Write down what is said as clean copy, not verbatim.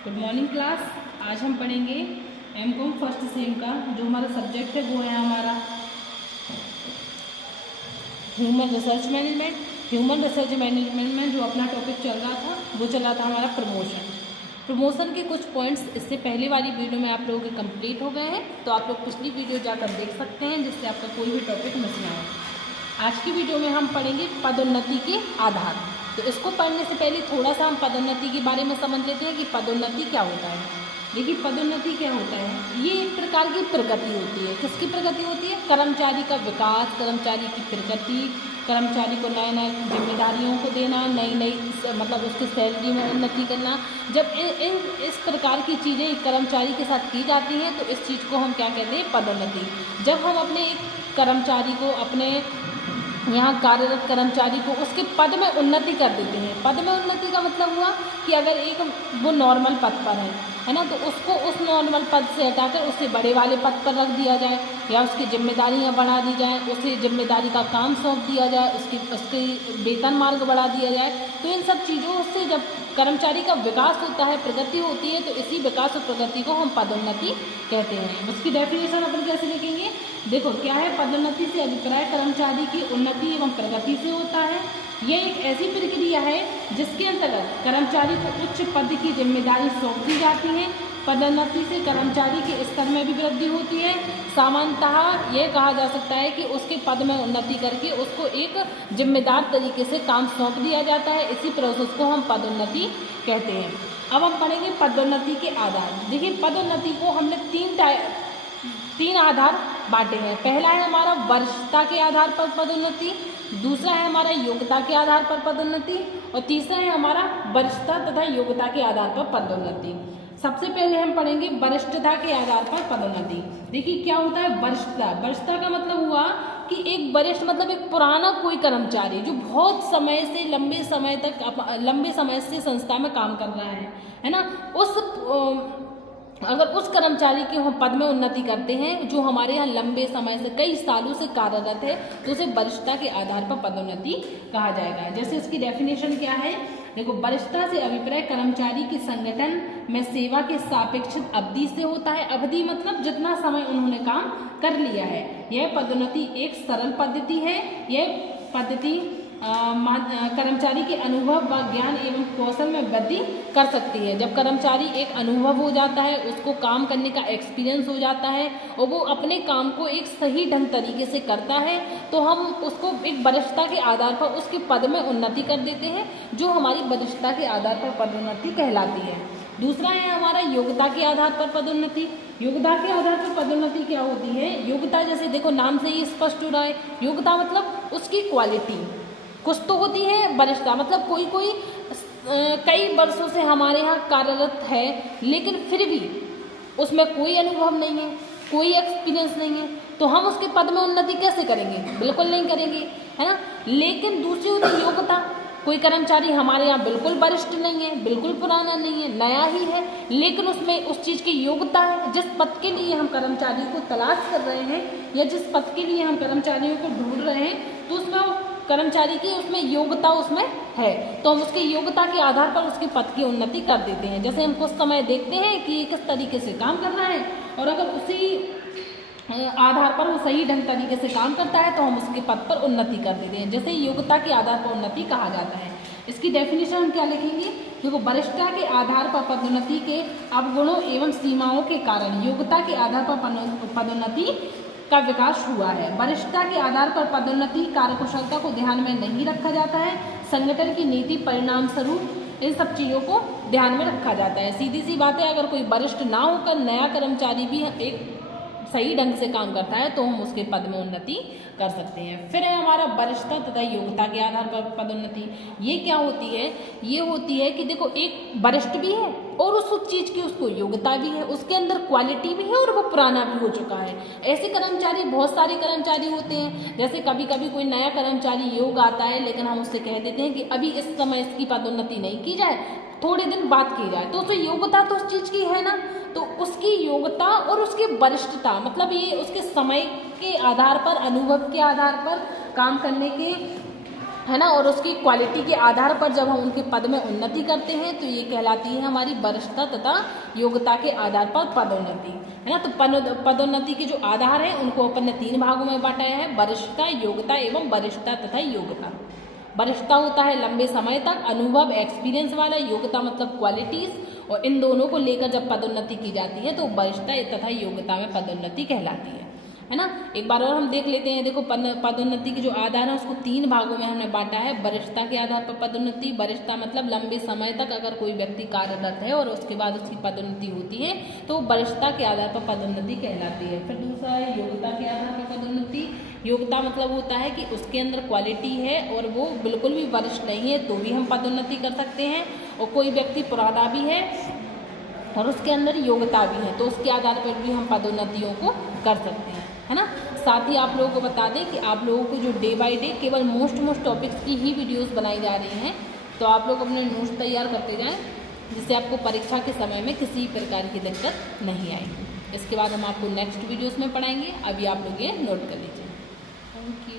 Good morning class. आज हम पढ़ेंगे एमकॉम फर्स्ट सेम का जो हमारा सब्जेक्ट है वो है हमारा human research management. Human research management में जो अपना टॉपिक चल रहा था वो चल रहा था हमारा प्रमोशन के कुछ पॉइंट्स इससे पहले वाली वीडियो में आप लोगों के कंप्लीट हो गए हैं, तो आप लोग पिछली वीडियो जाकर देख सकते हैं जिससे आपका कोई भी टॉपिक मिस ना हो। आज की वीडियो में हम पढ़ेंगे पदोन्नति के आधार। तो इसको पढ़ने से पहले थोड़ा सा हम पदोन्नति के बारे में समझ लेते हैं कि पदोन्नति क्या होता है। देखिए पदोन्नति क्या होता है, ये एक प्रकार की प्रगति होती है। किसकी प्रगति होती है? कर्मचारी का विकास, कर्मचारी की प्रगति, कर्मचारी को नए नए जिम्मेदारियों को देना, नई नई मतलब उसकी सैलरी में उन्नति करना। जब इस प्रकार की चीज़ें कर्मचारी के साथ की जाती हैं तो इस चीज़ को हम क्या कहते हैं? पदोन्नति। जब हम अपने एक कर्मचारी को, अपने यहाँ कार्यरत कर्मचारी को उसके पद में उन्नति कर देते हैं। पद में उन्नति का मतलब हुआ कि अगर एक वो नॉर्मल पद पर है ना, तो उसको उस नॉर्मल पद से हटाकर उससे बड़े वाले पद पर रख दिया जाए या उसकी जिम्मेदारियाँ बढ़ा दी जाए, उसे जिम्मेदारी का काम सौंप दिया जाए, उसकी वेतन मार्ग बढ़ा दिया जाए। तो इन सब चीज़ों से जब कर्मचारी का विकास होता है, प्रगति होती है, तो इसी विकास और प्रगति को हम पदोन्नति कहते हैं। उसकी डेफिनेशन अपन कैसे लिखेंगे? देखो क्या है, पदोन्नति से अभिप्राय कर्मचारी की उन्नति एवं प्रगति से होता है। यह एक ऐसी प्रक्रिया है जिसके अंतर्गत कर्मचारी को उच्च पद की जिम्मेदारी सौंप दी जाती है। पदोन्नति से कर्मचारी के स्तर में भी वृद्धि होती है। सामान्यतः यह कहा जा सकता है कि उसके पद में उन्नति करके उसको एक जिम्मेदार तरीके से काम सौंप दिया जाता है। इसी प्रोसेस को हम पदोन्नति कहते हैं। अब हम पढ़ेंगे पदोन्नति के आधार। देखिए पदोन्नति को हमने तीन आधार बांटे हैं। पहला है हमारा वरिष्ठता के आधार पर पदोन्नति, दूसरा है हमारा योग्यता के आधार पर पदोन्नति और तीसरा है हमारा वरिष्ठता तथा योग्यता के आधार पर पदोन्नति। सबसे पहले हम पढ़ेंगे वरिष्ठता के आधार पर पदोन्नति। देखिए क्या होता है वरिष्ठता? वरिष्ठता का मतलब हुआ कि एक वरिष्ठ मतलब एक पुराना कोई कर्मचारी जो बहुत समय से लंबे समय से संस्था में काम कर रहा है ना, अगर उस कर्मचारी के हम पद में उन्नति करते हैं जो हमारे यहाँ लंबे समय से कई सालों से कार्यरत है, तो उसे वरिष्ठता के आधार पर पदोन्नति कहा जाएगा। जैसे इसकी डेफिनेशन क्या है, देखो वरिष्ठता से अभिप्राय कर्मचारी के संगठन में सेवा के सापेक्षित अवधि से होता है। अवधि मतलब जितना समय उन्होंने काम कर लिया है। यह पदोन्नति एक सरल पद्धति है। यह पद्धति कर्मचारी के अनुभव व ज्ञान एवं कौशल में वृद्धि कर सकती है। जब कर्मचारी एक अनुभव हो जाता है, उसको काम करने का एक्सपीरियंस हो जाता है और वो अपने काम को एक सही ढंग तरीके से करता है, तो हम उसको एक वरिष्ठता के आधार पर उसके पद में उन्नति कर देते हैं, जो हमारी वरिष्ठता के आधार पर पदोन्नति कहलाती है। दूसरा है हमारा योग्यता के आधार पर पदोन्नति। योग्यता के आधार पर पदोन्नति क्या होती है? योग्यता जैसे देखो नाम से ही स्पष्ट हो रहा है, योग्यता मतलब उसकी क्वालिटी कुछ तो होती है। वरिष्ठता मतलब कोई कई वर्षों से हमारे यहाँ कार्यरत है लेकिन फिर भी उसमें कोई अनुभव नहीं है, कोई एक्सपीरियंस नहीं है, तो हम उसके पद में उन्नति कैसे करेंगे? बिल्कुल नहीं करेंगे, है ना। लेकिन दूसरी होती योग्यता, कोई कर्मचारी हमारे यहाँ बिल्कुल वरिष्ठ नहीं है, बिल्कुल पुराना नहीं है, नया ही है, लेकिन उसमें उस चीज़ की योग्यता है। जिस पद के लिए हम कर्मचारी को तलाश कर रहे हैं या जिस पद के लिए हम कर्मचारियों को ढूंढ रहे हैं, तो उसमें कर्मचारी की उसमें योग्यता उसमें है, तो हम उसकी योग्यता के आधार पर उसके पद की उन्नति कर देते हैं। जैसे हम कुछ समय देखते हैं कि किस तरीके से काम कर रहा है और अगर उसी आधार पर वो सही ढंग तरीके से काम करता है तो हम उसके पद पर उन्नति कर देते हैं। जैसे योग्यता के आधार पर उन्नति कहा जाता है। इसकी डेफिनेशन हम क्या लिखेंगे? देखो वरिष्ठता के आधार पर पदोन्नति के अवगुणों एवं सीमाओं के कारण योग्यता के आधार पर पदोन्नति का विकास हुआ है। वरिष्ठता के आधार पर पदोन्नति कार्यकुशलता को ध्यान में नहीं रखा जाता है। संगठन की नीति परिणाम स्वरूप इन सब चीज़ों को ध्यान में रखा जाता है। सीधी सी बात है, अगर कोई वरिष्ठ ना होकर नया कर्मचारी भी एक सही ढंग से काम करता है तो हम उसके पद में उन्नति कर सकते हैं। फिर है हमारा वरिष्ठता तथा योग्यता के आधार पर पदोन्नति। ये क्या होती है? ये होती है कि देखो एक वरिष्ठ भी है और उस चीज़ की उसको योग्यता भी है, उसके अंदर क्वालिटी भी है और वो पुराना भी हो चुका है। ऐसे कर्मचारी बहुत सारे कर्मचारी होते हैं। जैसे कभी कभी कोई नया कर्मचारी योग आता है लेकिन हम उससे कह देते हैं कि अभी इस समय इसकी पदोन्नति नहीं की जाए, थोड़े दिन बात की जाए, तो योग्यता तो उस चीज़ की है ना, तो उसकी योग्यता और उसकी वरिष्ठता मतलब ये उसके समय के आधार पर, अनुभव के आधार पर, काम करने के है ना, और उसकी क्वालिटी के आधार पर जब हम उनके पद में उन्नति करते हैं तो ये कहलाती है हमारी वरिष्ठता तथा योग्यता के आधार पर पदोन्नति, है ना। तो पदोन्नति के जो आधार हैं उनको अपन ने 3 भागों में बांटा है, वरिष्ठता, योग्यता एवं वरिष्ठता तथा योग्यता। वरिष्ठता होता है लंबे समय तक अनुभव एक्सपीरियंस वाला, योग्यता मतलब क्वालिटीज, और इन दोनों को लेकर जब पदोन्नति की जाती है तो वरिष्ठता तथा योग्यता में पदोन्नति कहलाती है ना। एक बार और हम देख लेते हैं। देखो पदोन्नति के जो आधार है उसको 3 भागों में हमने बांटा है। वरिष्ठता के आधार पर पदोन्नति, वरिष्ठता मतलब लंबे समय तक अगर कोई व्यक्ति कार्यरत है और उसके बाद उसकी पदोन्नति होती है तो वरिष्ठता के आधार पर पदोन्नति कहलाती है। फिर दूसरा है योग्यता के आधार पर पदोन्नति। योग्यता मतलब होता है कि उसके अंदर क्वालिटी है और वो बिल्कुल भी वरिष्ठ नहीं है तो भी हम पदोन्नति कर सकते हैं, और कोई व्यक्ति पुराना भी है और उसके अंदर योग्यता भी है तो उसके आधार पर भी हम पदोन्नतियों को कर सकते हैं, है ना। साथ ही आप लोगों को बता दें कि आप लोगों को जो डे बाय डे केवल मोस्ट टॉपिक्स की ही वीडियोस बनाई जा रही हैं, तो आप लोग अपने नोट्स तैयार करते जाएं जिससे आपको परीक्षा के समय में किसी प्रकार की दिक्कत नहीं आएगी। इसके बाद हम आपको नेक्स्ट वीडियोस में पढ़ाएंगे। अभी आप लोग ये नोट कर लीजिए। Thank you.